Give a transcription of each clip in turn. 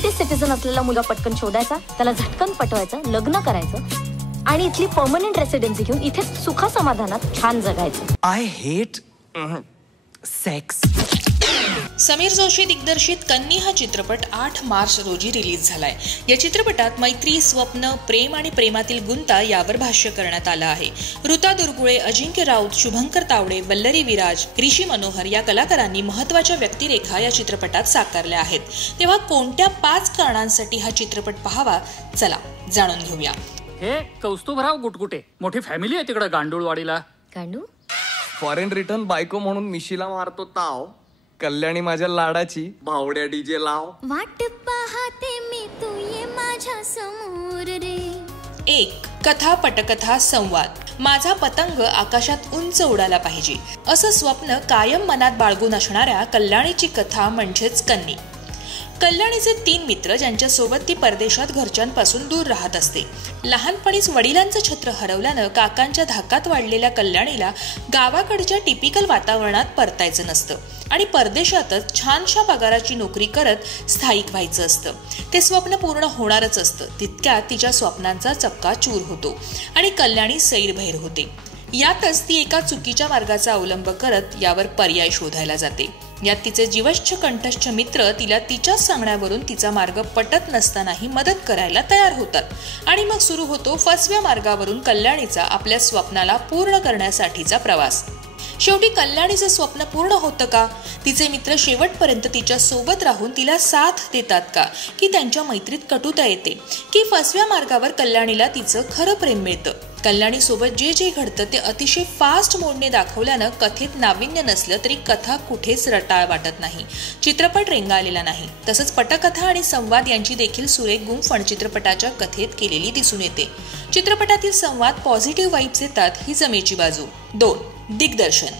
British citizen असलेला मुलगा पटकन शोधायचा, त्याला झटकन पटवायचं, लग्न करायचं आणि इथली परमनंट रेसिडेन्सी घेऊन इथे सुखा समाधानात छान जगायचं. I hate sex. Sameer Joshi दिग्दर्शित कन्नी हा चित्रपट 8 मार्च रोजी रिलीज झालाय. या चित्रपटात मैत्री, स्वप्न, प्रेम आणि प्रेमातील गुंता यावर भाष्य करण्यात आलं आहे. ऋता दुर्गुळे, अजिंक्य राऊत, शुभंकर तावडे, वल्लरी विराज, ऋषी मनोहर या कलाकारांनी महत्त्वाच्या व्यक्तिरेखा या चित्रपटात साकारल्या आहेत. तेव्हा कोणत्या 5 कारणांसाठी हा चित्रपट पाहावा, चला जाणून घेऊया. हे कौस्तुभराव गुटगुटे, मोठी फॅमिली आहे तिकडे गांडूळवाडीला. गांडू फॉरेन रिटर्न बायको म्हणून मिशीला मारतो ताव. कल्याणी माझ्या लाडाची, भावड्या डीजे लाव. वाट पाहते मी, तू ये माझ्या समोर रे. 1. कथा, पटकथा, संवाद. माझा पतंग आकाशात उंच उडाला पाहिजे असं स्वप्न कायम मनात बाळगून असणाऱ्या कल्याणीची कथा म्हणजेच कन्नी. कल्याणीचे 3 मित्र ज्यांच्या सोबत ती परदेशात घरच्यांपासून दूर राहत असते. लहानपणीच वडिलांचं छत्र हरवल्यानं काकांच्या धाकात वाढलेल्या कल्याणीला गावाकडच्या टिपिकल वातावरणात परतायचं नसतं आणि परदेशातच छानशा पगाराची नोकरी करत स्थायिक व्हायचं असतं. ते स्वप्न पूर्ण होणारच असतं. तितक्यात तिच्या स्वप्नांचा चक्काचूर होतो आणि कल्याणी सैरभैर होते. यातच ती एका चुकीच्या मार्गाचा अवलंब करत यावर पर्याय शोधायला जाते. यात तिचे जीवश्च कंठस्थ मित्र तिला तिच्याच सांगण्यावरून तिचा मार्ग पटत नसतानाही मदत करायला तयार होतात आणि मग सुरू होतो फसव्या मार्गावरून कल्याणीचा आपल्या स्वप्नाला पूर्ण करण्यासाठीचा प्रवास. शेवटी कल्याणीचं स्वप्न पूर्ण होतं का? तिचे मित्र शेवटपर्यंत तिच्या सोबत राहून तिला साथ देतात का? की त्यांच्या मैत्रीत कटुता येते? की फसव्या मार्गावर कल्याणीला तिचं खरं प्रेम मिळतं? कल्याणी सोबत जे जे घडतं ते अतिशय फास्ट मोडने दाखवल्यानं कथेत नाविन्य नसलं तरी कथा कुठेच रटाळ वाटत नाही. चित्रपट रेंगाळलेला नाही. तसंच पटकथा आणि संवाद यांची देखील सुरेख गुंफण चित्रपटाच्या कथेत केलेली दिसून येते. चित्रपटातील संवाद पॉझिटिव्ह वाईब्स येतात ही जमेची बाजू. 2. दिग्दर्शन.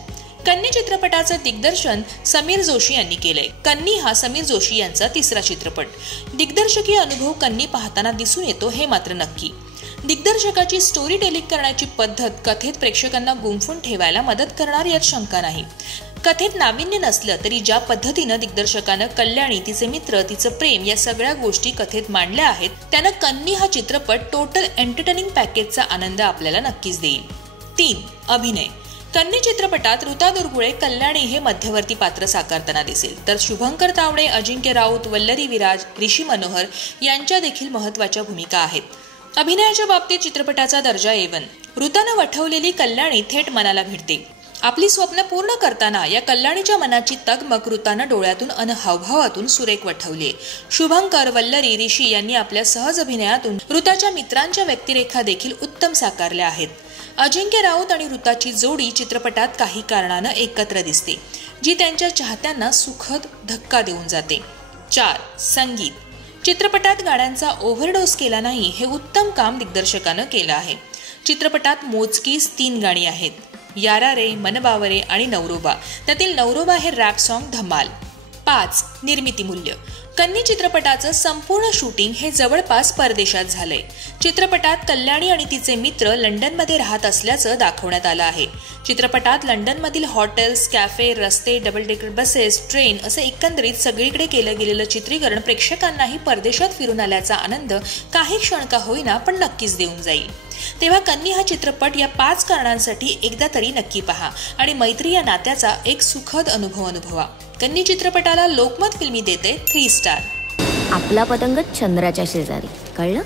कन्नी चित्रपटाचं दिग्दर्शन समीर जोशी यांनी केलंय. कन्नी हा समीर जोशी यांचा 3रा चित्रपट. दिग्दर्शकीय अनुभव कन्नी पाहताना दिसून येतो हे मात्र नक्की. दिग्दर्शकाची स्टोरी टेलिंग करण्याची पद्धत कथेत प्रेक्षकांना गुंफून ठेवायला मदत करणार यात शंका नाही. कथेत नाविन्य नसलं तरी ज्या पद्धतीनं दिग्दर्शकानं कल्याणी, तिचे मित्र, तिचं प्रेम या सगळ्या गोष्टी कथेत मांडल्या आहेत त्यानं कन्नी हा चित्रपट टोटल एंटरटेनिंग पॅकेजचा आनंद आपल्याला नक्कीच देईल. 3. अभिनय. कन्नी चित्रपटात ऋता दुर्गुळे, कल्याणी हे मध्यवर्ती पात्र साकारताना दिसेल, तर शुभंकर तावडे, अजिंक्य राऊत, वल्लरी विराज, ऋषी मनोहर यांच्या देखील महत्त्वाच्या भूमिका आहेत. अभिनयाच्या बाबतीत चित्रपटाचा दर्जा A1. ऋतानं वठवलेली कल्याणी थेट मनाला भिडते. आपली स्वप्न पूर्ण करताना या कल्याणीच्या मनाची तगमग ऋतानं डोळ्यातून अन हावभावातून सुरेख वठवलीये. शुभंकर, वल्लरी, ऋषी यांनी आपल्या सहज अभिनयातून ऋताच्या मित्रांच्या व्यक्तिरेखा देखील उत्तम साकारल्या आहेत. अजिंक्य राऊत आणि ऋताची जोडी चित्रपटात काही कारणानं एकत्र दिसते, जी त्यांच्या चाहत्यांना सुखद धक्का देऊन जाते. 4. संगीत. चित्रपटात गाण्यांचा ओव्हरडोस केला नाही हे उत्तम काम दिग्दर्शकानं केलं आहे. चित्रपटात मोजकीच 3 गाणी आहेत. यारा रे, मनबावरे आणि नवरोबा. त्यातील नवरोबा हे रॅप सॉन्ग धमाल. 5. निर्मिती मूल्य. कन्नी चित्रपटाचं संपूर्ण शूटिंग हे जवळपास परदेशात झालंय. चित्रपटात कल्याणी आणि तिचे मित्र लंडनमध्ये राहत असल्याचं दाखवण्यात आलं आहे. चित्रपटात लंडनमधील हॉटेल्स, कॅफे, रस्ते, डबल डेकर बसेस, ट्रेन असं एकंदरीत सगळीकडे केलं गेलेलं चित्रीकरण प्रेक्षकांनाही परदेशात फिरून आल्याचा आनंद काही क्षण का होईना पण नक्कीच देऊन जाईल. तेव्हा कन्नी हा चित्रपट या 5 कारणांसाठी एकदा तरी नक्की पहा आणि मैत्री या नात्याचा एक सुखद अनुभवा. कन्नी चित्रपटाला लोकमत फिल्मी देते 3 स्टार. आपला पतंग चंद्राच्या शेजारी, कळलं?